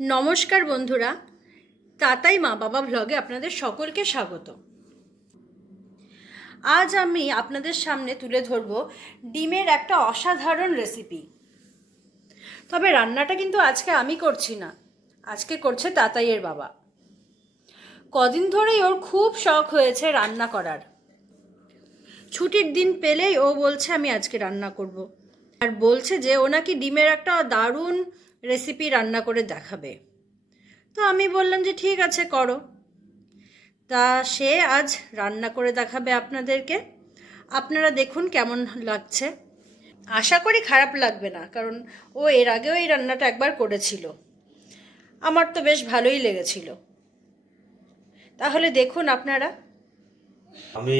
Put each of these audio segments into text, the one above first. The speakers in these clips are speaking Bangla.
নমস্কার বন্ধুরা, তাতাই মা বাবা ভ্লগে আপনাদের সকলকে স্বাগত। আজ আমি আপনাদের সামনে তুলে ধরব ডিমের একটা অসাধারণ রেসিপি। তবে রান্নাটা কিন্তু আজকে আমি করছি না, আজকে করছে তাতাইয়ের বাবা। কদিন ধরেই ওর খুব শখ হয়েছে রান্না করার। ছুটির দিন পেলেই ও বলছে আমি আজকে রান্না করব, আর বলছে যে ও নাকি ডিমের একটা দারুণ রেসিপি রান্না করে দেখাবে। তো আমি বললাম যে ঠিক আছে করো। তা সে আজ রান্না করে দেখাবে আপনাদেরকে। আপনারা দেখুন কেমন লাগছে। আশা করি খারাপ লাগবে না, কারণ ও এর আগেও এই রান্নাটা একবার করেছিল। আমার তো বেশ ভালোই লেগেছিল। তাহলে দেখুন আপনারা। আমি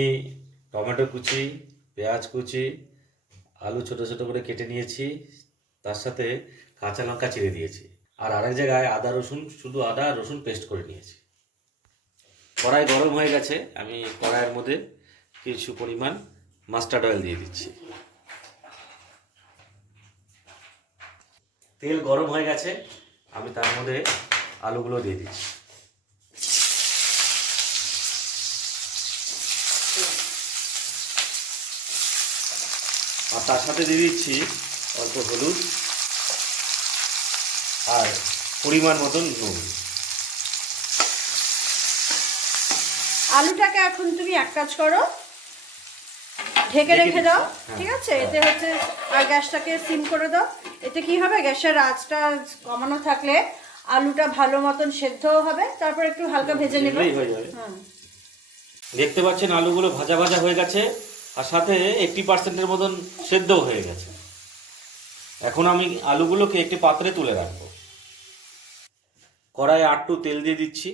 টমেটো কুচি, পেঁয়াজ কুচি, আলু ছোট ছোট করে কেটে নিয়েছি, তার সাথে কাঁচা লঙ্কা চিড়ে দিয়েছি, আর আরেক জায়গায় আদা রসুন, শুধু আদা রসুন পেস্ট করে নিয়েছি। কড়াই গরম হয়ে গেছে, আমি কড়াইয়ের মধ্যে কিছু পরিমাণ মাস্টার্ড অয়েল দিয়ে দিচ্ছি। তেল গরম হয়ে গেছে, আমি তার মধ্যে আলুগুলো দিয়ে দিচ্ছি। আর তার সাথে দিয়ে দিচ্ছি অল্প হলুদ আর পরিমাণ মতন নুন। আলুটাকে এখন তুমি এক কাজ করো, ঢেকে রেখে দাও। ঠিক আছে, এতে হচ্ছে আর গ্যাসটাকে সিম করে দাও। এতে কি হবে, গ্যাসের আঁচটা কমানো থাকলে আলুটা ভালো মতন সেদ্ধও হবে, তারপর একটু হালকা ভেজে নেবে। দেখতে পাচ্ছেন আলুগুলো ভাজা ভাজা হয়ে গেছে, আর সাথে 80% মতন সেদ্ধও হয়ে গেছে। এখন আমি আলুগুলোকে একটি পাত্রে তুলে রাখবো। কড়াইয়ে আটটু তেল দিয়ে দিচ্ছি।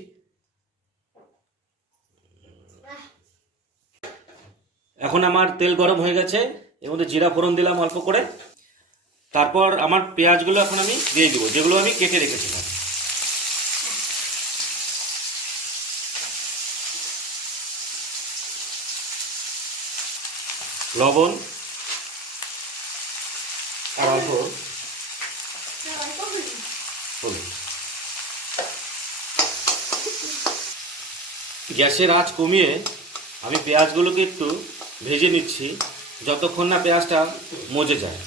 এখন আমার তেল গরম হয়ে গেছে, এর মধ্যে জিরা ফোড়ন দিলাম অল্প করে। তারপর আমার পেঁয়াজগুলো এখন আমি দিয়ে দিব, যেগুলো আমি কেটে রেখেছিলাম। লবণ আর অল্প হলুদ। গ্যাসের আঁচ কমিয়ে আমি পেঁয়াজগুলোকে একটু ভেজে নিচ্ছি, যতক্ষণ না পেঁয়াজটা মজে যায়।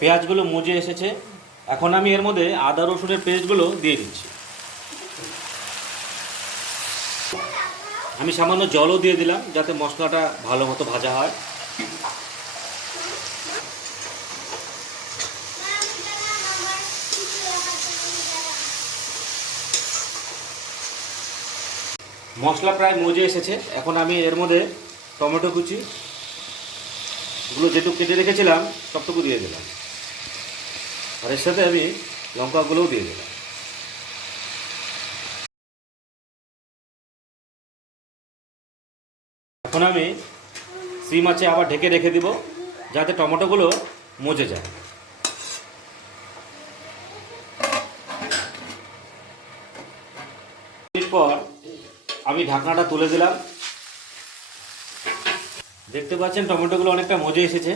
পেঁয়াজগুলো মজে এসেছে, এখন আমি এর মধ্যে আদা রসুনের পেস্টগুলো দিয়ে দিচ্ছি। আমি সামান্য জলও দিয়ে দিলাম, যাতে মশলাটা ভালো মতো ভাজা হয়। মশলা প্রায় মজে এসেছে, এখন আমি এর মধ্যে টমেটো কুচি গুলো যেটুকু কেটে রেখেছিলাম সবটুকু দিয়ে দিলাম, আর এর সাথে আমি লঙ্কাগুলোও দিয়ে দিলাম। এখন আমি সিম আছে আবার ঢেকে রেখে দিব, যাতে টমেটোগুলো মজে যায়। এরপর আমি ঢাকনাটা তুলে দিলাম। দেখতে পাচ্ছেন টমেটোগুলো অনেকটা মজে এসেছে।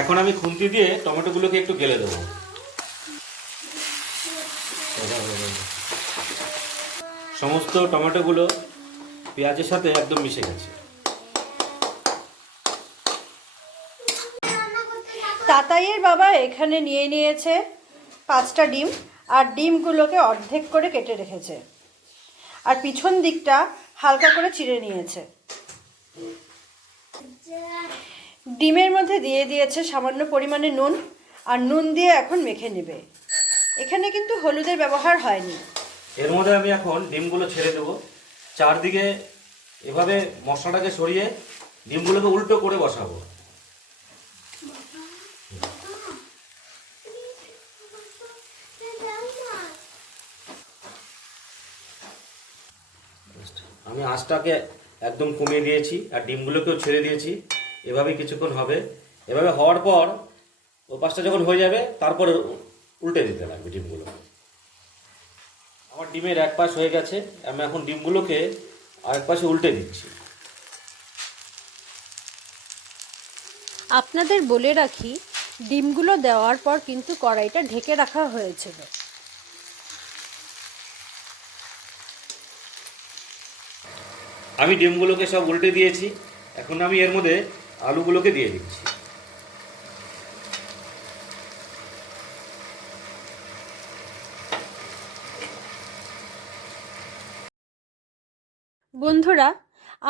এখন আমি খুন্তি দিয়ে টমেটোগুলোকে একটু গেলে দেবো। সমস্ত টমেটোগুলো পেঁয়াজের সাথে একদম মিশে গেছে। তাতাইয়ের বাবা এখানে নিয়ে নিয়েছে 5টা ডিম, আর ডিমগুলোকে অর্ধেক করে কেটে রেখেছে, আর পিছন দিকটা হালকা করে চিড়ে নিয়েছে। ডিমের মধ্যে দিয়ে দিয়েছে সামান্য পরিমাণে নুন, আর নুন দিয়ে এখন মেখে নেবে। এখানে কিন্তু হলুদের ব্যবহার হয়নি। এর মধ্যে আমি এখন ডিমগুলো ছেড়ে দেবো। চারদিকে এভাবে মশলাটাকে সরিয়ে ডিমগুলোকে উল্টো করে বসাবো। আমি আঁচটাকে একদম কমিয়ে দিয়েছি, আর ডিমগুলোকেও ছেড়ে দিয়েছি। এভাবে কিছুক্ষণ হবে। এভাবে হওয়ার পর ও পাশটা যখন হয়ে যাবে, তারপরে উল্টে দিতে লাগবে ডিমগুলো। আমার ডিমের এক পাশ হয়ে গেছে, আমি এখন ডিমগুলোকে আরেক পাশে উল্টে দিচ্ছি। আপনাদের বলে রাখি, ডিমগুলো দেওয়ার পর কিন্তু কড়াইটা ঢেকে রাখা হয়েছিল। আমি ডিমগুলোকে সব উল্টে দিয়েছি। এখন আমি এর মধ্যে আলুগুলোকে দিয়ে দিচ্ছি। বন্ধুরা,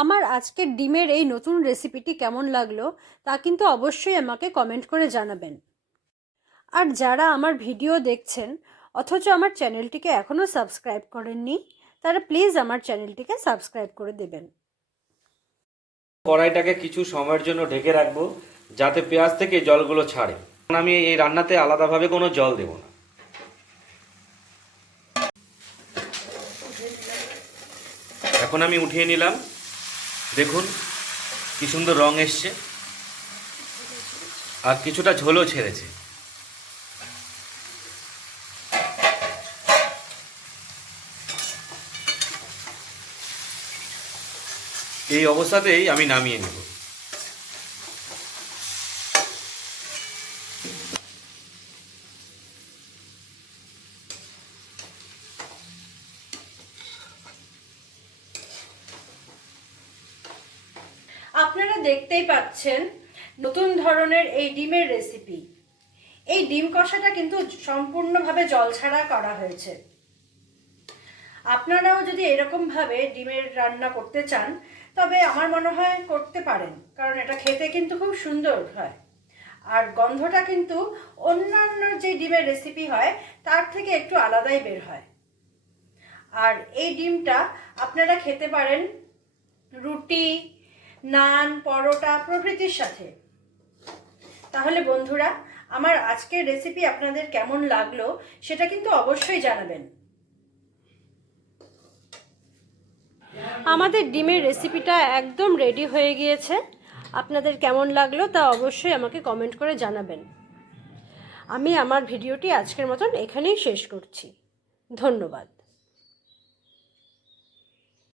আমার আজকের ডিমের এই নতুন রেসিপিটি কেমন লাগলো তা কিন্তু অবশ্যই আমাকে কমেন্ট করে জানাবেন। আর যারা আমার ভিডিও দেখছেন অথচ আমার চ্যানেলটিকে এখনও সাবস্ক্রাইব করেননি, তারা প্লিজ আমার চ্যানেলটিকে সাবস্ক্রাইব করে দেবেন। কড়াইটাকে কিছু সময়ের জন্য ঢেকে রাখবো, যাতে পেঁয়াজ থেকে জলগুলো ছাড়ে। আমি এই রান্নাতে আলাদাভাবে কোনো জল দেব না। এখন আমি উঠিয়ে নিলাম। দেখুন কি সুন্দর রং এসছে, আর কিছুটা ঝোলও ছেড়েছে। এই অবস্থাতেই আমি নামিয়ে নেব। আপনারা দেখতেই পাচ্ছেন নতুন ধরনের এই ডিমের রেসিপি। এই ডিম কষাটা কিন্তু সম্পূর্ণভাবে জল ছাড়া করা হয়েছে। আপনারাও যদি এরকমভাবে ডিমের রান্না করতে চান তবে আমার মনে হয় করতে পারেন, কারণ এটা খেতে কিন্তু খুব সুন্দর হয়। আর গন্ধটা কিন্তু অন্যান্য যে ডিমের রেসিপি হয় তার থেকে একটু আলাদাই বের হয়। আর এই ডিমটা আপনারা খেতে পারেন রুটি, নান, পরোটা প্রভৃতির সাথে। তাহলে বন্ধুরা, আমার আজকের রেসিপি আপনাদের কেমন লাগলো সেটা কিন্তু অবশ্যই জানাবেন। আমাদের ডিমের রেসিপিটা একদম রেডি হয়ে গিয়েছে। আপনাদের কেমন লাগলো তা অবশ্যই আমাকে কমেন্ট করে জানাবেন। আমি আমার ভিডিওটি আজকের মতন এখানেই শেষ করছি। ধন্যবাদ।